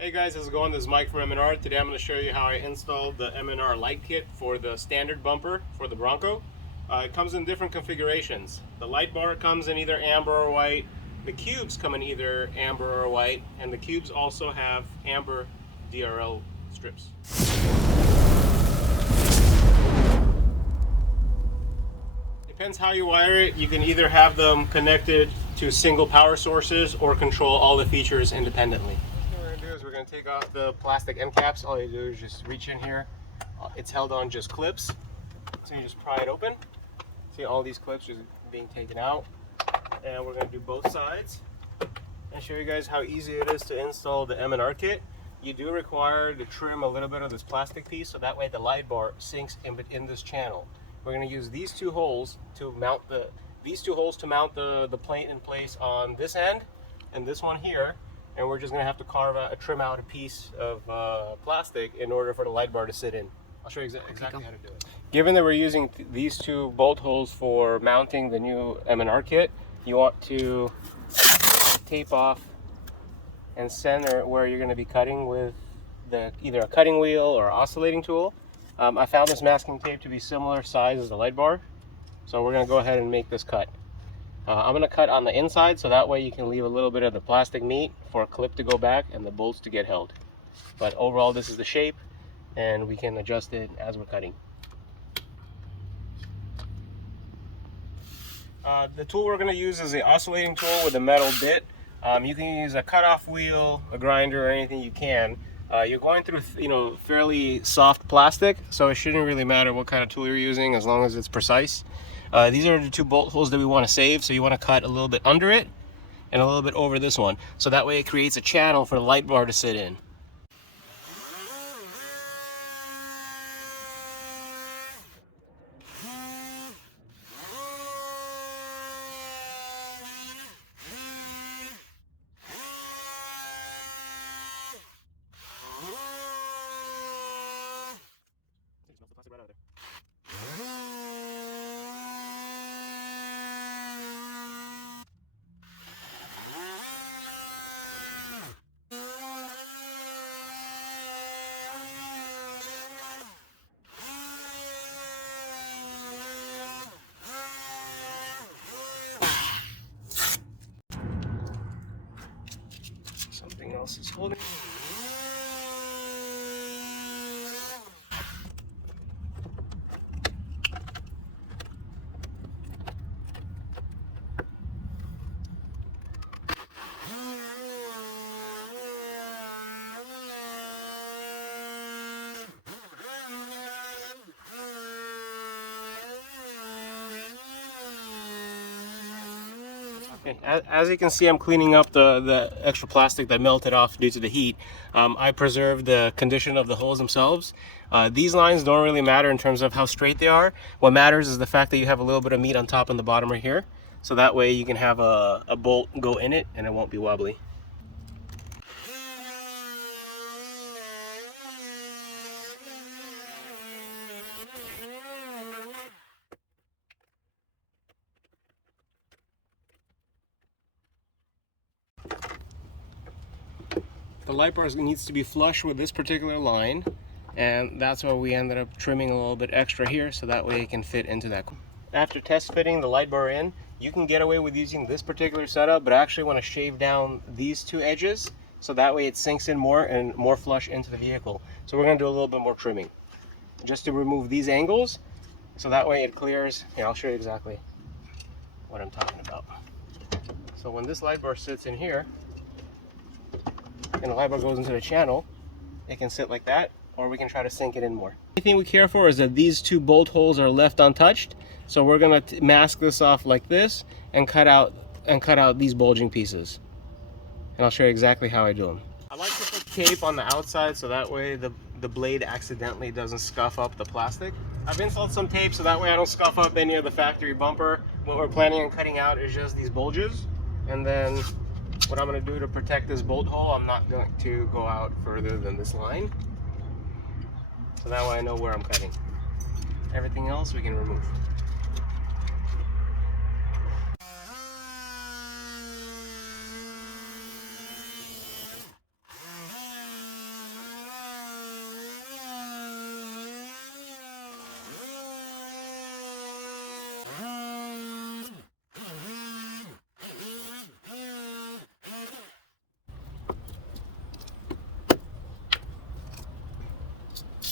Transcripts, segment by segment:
Hey guys, how's it going? This is Mike from M&R. Today I'm going to show you how I installed the M&R light kit for the standard bumper for the Bronco. It comes in different configurations. The light bar comes in either amber or white. The cubes come in either amber or white, and the cubes also have amber DRL strips. Depends how you wire it. You can either have them connected to single power sources or control all the features independently. What we're going to do is we're going to take off the plastic end caps. All you do is just reach in here. It's held on just clips. So you just pry it open. See all these clips just being taken out. And we're going to do both sides and show you guys how easy it is to install the M&R kit. You do require to trim a little bit of this plastic piece so that way the light bar sinks in this channel. We're going to use these two holes to mount the plate in place on this end and this one here, and we're just going to have to trim out a piece of plastic in order for the light bar to sit in. I'll show you exactly how to do it. Given that we're using these two bolt holes for mounting the new M&R kit, you want to tape off and center where you're going to be cutting with either a cutting wheel or oscillating tool. I found this masking tape to be similar size as the light bar, so we're going to go ahead and make this cut. I'm going to cut on the inside so that way you can leave a little bit of the plastic meat for a clip to go back and the bolts to get held. But overall this is the shape and we can adjust it as we're cutting. The tool we're going to use is the oscillating tool with a metal bit. You can use a cutoff wheel, a grinder, or anything you can. You're going through, fairly soft plastic, so it shouldn't really matter what kind of tool you're using as long as it's precise. These are the two bolt holes that we want to save, so you want to cut a little bit under it and a little bit over this one, so that way it creates a channel for the light bar to sit in. Something else is holding. Okay, as you can see, I'm cleaning up the extra plastic that melted off due to the heat. I preserved the condition of the holes themselves. These lines don't really matter in terms of how straight they are. What matters is the fact that you have a little bit of meat on top and the bottom right here. So that way you can have a bolt go in it and it won't be wobbly. The light bar needs to be flush with this particular line, and that's why we ended up trimming a little bit extra here so that way it can fit into that. After test fitting the light bar in, you can get away with using this particular setup, but I actually want to shave down these two edges so that way it sinks in more and more flush into the vehicle. So we're going to do a little bit more trimming just to remove these angles so that way it clears. Here, I'll show you exactly what I'm talking about. So when this light bar sits in here, and the light bar goes into the channel, it can sit like that, or we can try to sink it in more. The thing we care for is that these two bolt holes are left untouched, so we're going to mask this off like this and cut out these bulging pieces. And I'll show you exactly how I do them. I like to put tape on the outside so that way the blade accidentally doesn't scuff up the plastic. I've installed some tape so that way I don't scuff up any of the factory bumper. What we're planning on cutting out is just these bulges, and then what I'm going to do to protect this bolt hole, I'm not going to go out further than this line. So that way I know where I'm cutting. Everything else we can remove.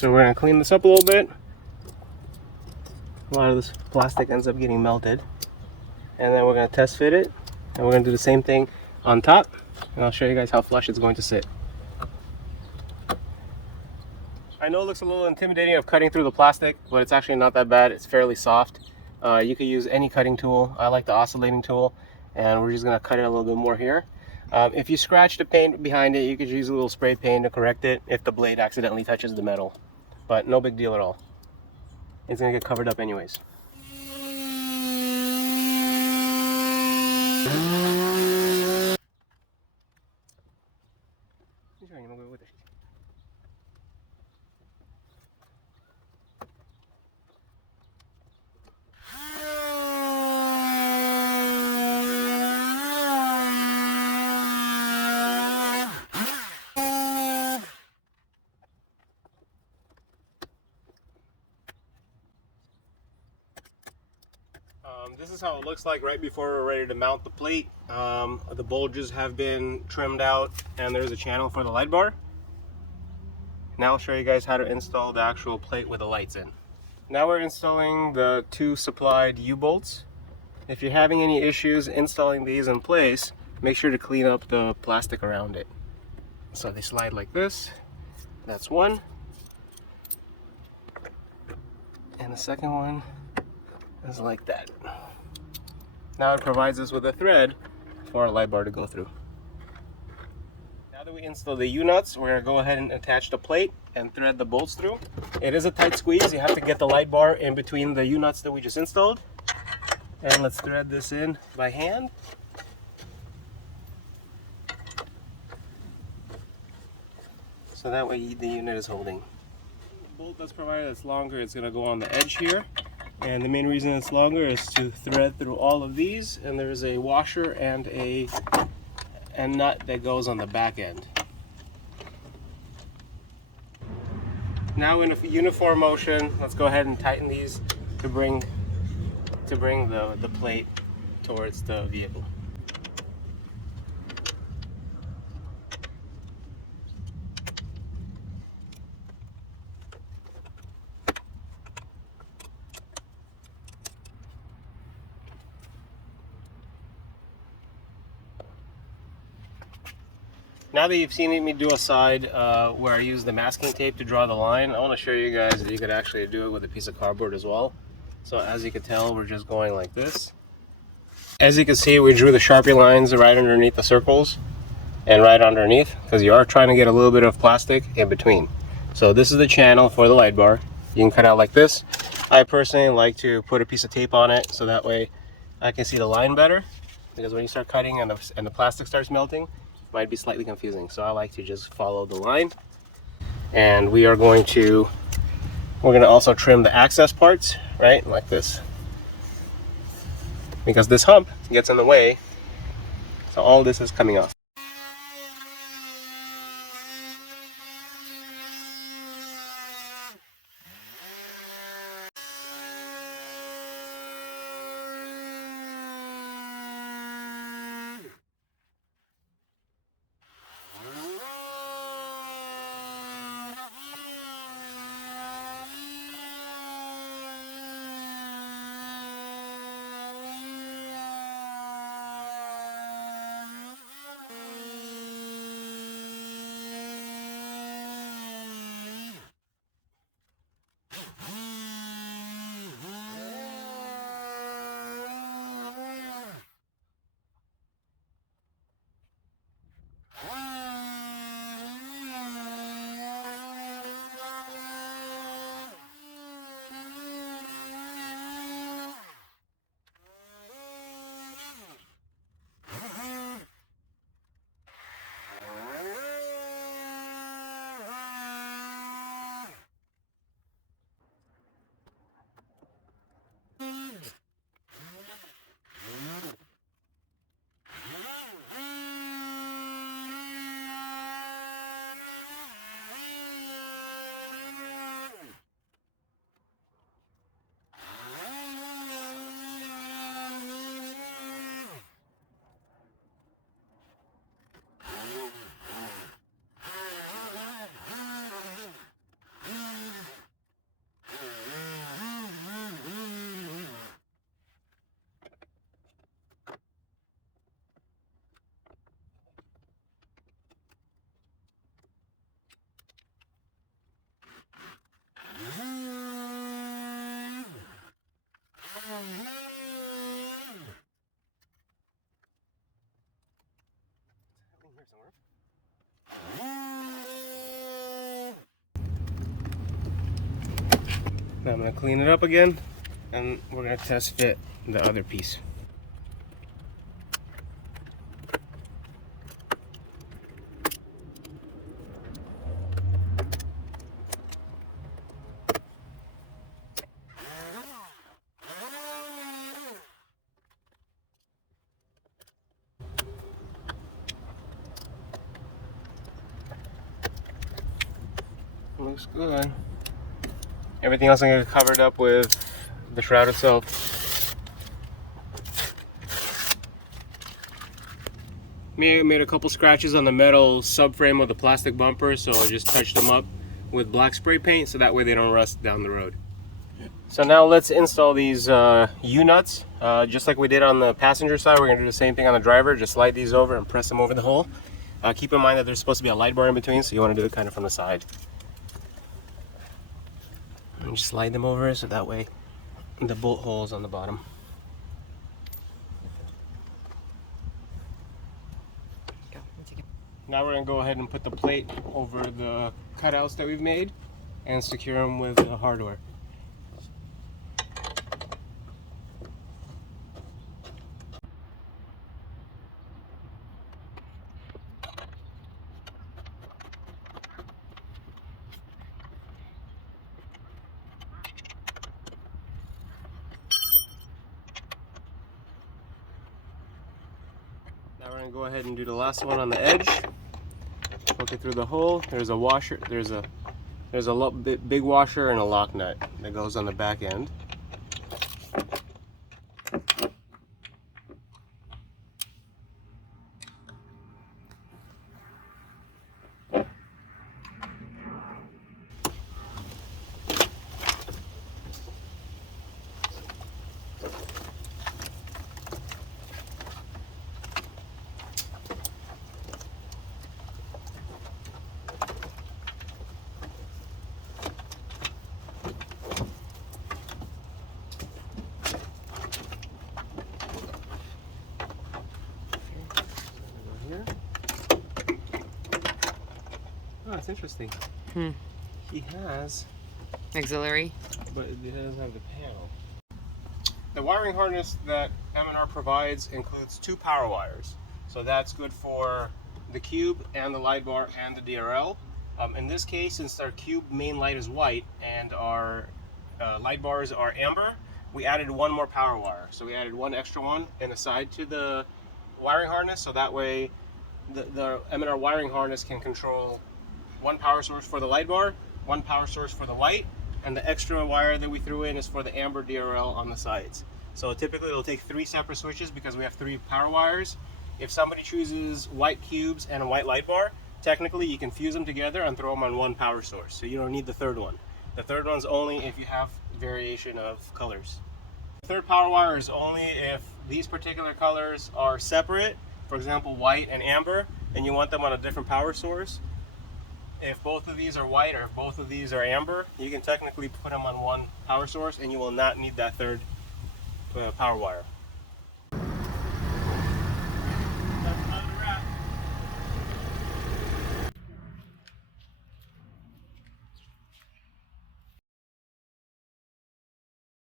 So we're going to clean this up a little bit. A lot of this plastic ends up getting melted. And then we're going to test fit it. And we're going to do the same thing on top. And I'll show you guys how flush it's going to sit. I know it looks a little intimidating of cutting through the plastic, but it's actually not that bad. It's fairly soft. You could use any cutting tool. I like the oscillating tool, and we're just going to cut it a little bit more here. If you scratch the paint behind it, you could use a little spray paint to correct it if the blade accidentally touches the metal. But no big deal at all. It's going to get covered up anyways. This is how it looks like right before we're ready to mount the plate. The bulges have been trimmed out and there's a channel for the light bar. Now I'll show you guys how to install the actual plate with the lights in. Now we're installing the 2 supplied U-bolts. If you're having any issues installing these in place, make sure to clean up the plastic around it. So they slide like this. That's one. And the second one is like that. Now it provides us with a thread for our light bar to go through. Now that we install the U-nuts, we're going to go ahead and attach the plate and thread the bolts through. It is a tight squeeze. You have to get the light bar in between the U-nuts that we just installed. And let's thread this in by hand. So that way the unit is holding. The bolt that's provided that's longer, it's going to go on the edge here. And the main reason it's longer is to thread through all of these, and there's a washer and a nut that goes on the back end. Now in a uniform motion, let's go ahead and tighten these to bring the plate towards the vehicle. Now that you've seen me do a side where I use the masking tape to draw the line, I want to show you guys that you could actually do it with a piece of cardboard as well. So as you can tell, we're just going like this. As you can see, we drew the Sharpie lines right underneath the circles and right underneath, because you are trying to get a little bit of plastic in between. So this is the channel for the light bar. You can cut out like this. I personally like to put a piece of tape on it so that way I can see the line better, because when you start cutting and the plastic starts melting, might be slightly confusing. So I like to just follow the line. And we're going to also trim the access parts, right, like this, because this hump gets in the way, so all this is coming off. Now I'm gonna clean it up again, and we're gonna test fit the other piece. Looks good. Everything else I'm gonna cover it up with the shroud itself. Made a couple scratches on the metal subframe of the plastic bumper, so I just touched them up with black spray paint so that way they don't rust down the road. So now let's install these U-nuts. Just like we did on the passenger side, we're gonna do the same thing on the driver. Just slide these over and press them over the hole. Keep in mind that there's supposed to be a light bar in between, so you wanna do it kind of from the side. And just slide them over so that way the bolt hole is on the bottom. Now we're going to go ahead and put the plate over the cutouts that we've made and secure them with the hardware. Now we're going to go ahead and do the last one on the edge. Poke it through the hole. There's a washer. There's a big washer and a lock nut that goes on the back end. Oh, it's interesting. He has auxiliary, but it doesn't have the panel. The wiring harness that M&R provides includes 2 power wires. So that's good for the cube and the light bar and the DRL. In this case, since our cube main light is white and our light bars are amber, we added 1 more power wire. So we added 1 extra one in the side to the wiring harness, so that way the M&R wiring harness can control 1 power source for the light bar, 1 power source for the white, and the extra wire that we threw in is for the amber DRL on the sides. So typically it'll take 3 separate switches because we have 3 power wires. If somebody chooses white cubes and a white light bar, technically you can fuse them together and throw them on 1 power source. So you don't need the third one. The third one's only if you have variation of colors. The third power wire is only if these particular colors are separate, for example white and amber, and you want them on a different power source. If both of these are white or if both of these are amber, you can technically put them on 1 power source and you will not need that third power wire.